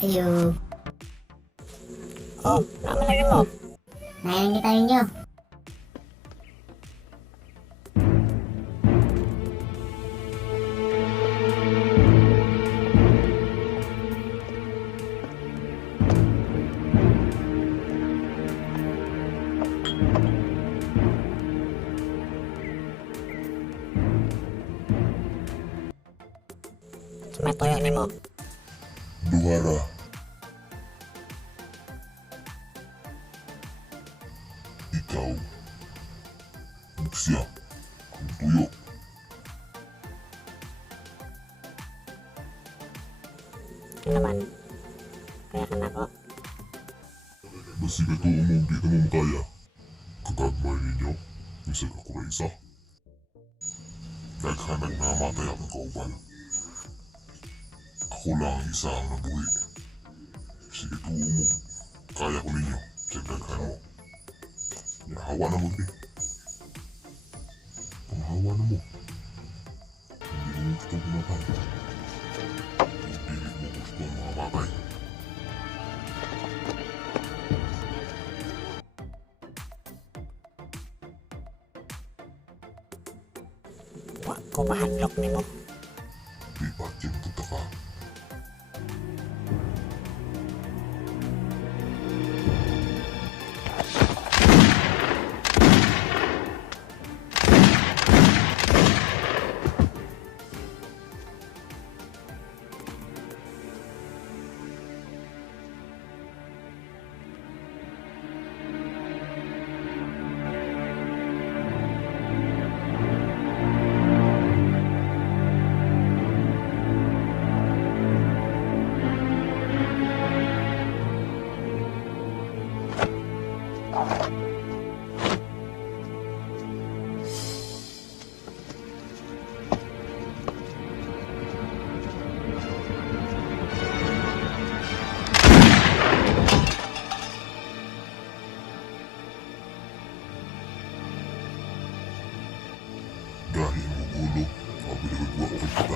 Ayun. Oh, naman lagi mo. Nailang kita ninyo. Sumatoyo ni mo. Duhara. Ikaw. Buksya. Ang tuyo. Ano naman? Kaya ka na ko. Basig ito umong di na mo makaya. Kagagmay ninyo. Isag ako na isa. Naghanag na matay akong kauban. Ako lang ang isa ang nabuhi. Sige tuo mo. Kaya ko ninyo. Check daghan mo. Nahawa na mo din. Panghawa na mo. Hindi mo gusto bumatay. Hindi mo gusto mamatay. Wa ko mahadlok ni mo. Di ba dyan punta ka? Dahil mo gulo, mabiligod mo ako.